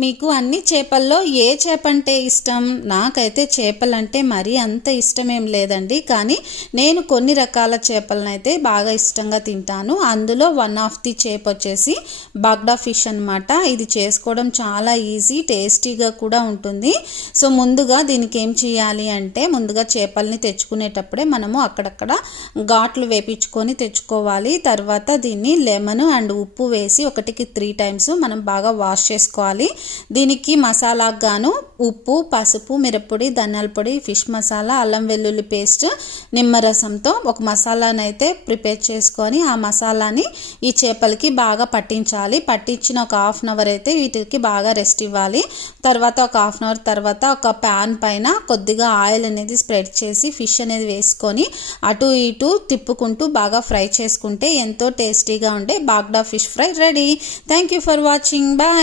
మీకు అన్ని చేపల్లో ఏ చేప అంటే ఇష్టం? నాకైతే చేపలంటే మరీ అంత ఇష్టమేం లేదండి, కానీ నేను కొన్ని రకాల చేపలనైతే బాగా ఇష్టంగా తింటాను. అందులో వన్ ఆఫ్ ది చేప వచ్చేసి బాగ్డా ఫిష్ అనమాట. ఇది చేసుకోవడం చాలా ఈజీ, టేస్టీగా కూడా ఉంటుంది. సో ముందుగా దీనికి ఏం చేయాలి అంటే, ముందుగా చేపల్ని తెచ్చుకునేటప్పుడే మనము అక్కడక్కడ ఘాట్లు వేపించుకొని తెచ్చుకోవాలి. తర్వాత దీన్ని లెమన్ అండ్ ఉప్పు వేసి 1కి 3 టైమ్స్ మనం బాగా వాష్ చేసుకోవాలి. దీనికి మసాలాకు గాను ఉప్పు, పసుపు, మిరప్పొడి, ధనియాల పొడి, ఫిష్ మసాలా, అల్లం వెల్లుల్లి పేస్ట్, నిమ్మరసంతో ఒక మసాలానైతే ప్రిపేర్ చేసుకొని ఆ మసాలాని ఈ చేపలకి బాగా పట్టించాలి. పట్టించిన ఒక హాఫ్ అన్ అవర్ అయితే వీటికి బాగా రెస్ట్ ఇవ్వాలి. తర్వాత ఒక హాఫ్ అన్ అవర్ తర్వాత ఒక ప్యాన్ పైన కొద్దిగా ఆయిల్ అనేది స్ప్రెడ్ చేసి ఫిష్ అనేది వేసుకొని అటు ఇటు తిప్పుకుంటూ బాగా ఫ్రై చేసుకుంటే ఎంతో టేస్టీగా ఉండే బాగ్డా fish fry ready. Thank you for watching. Bye.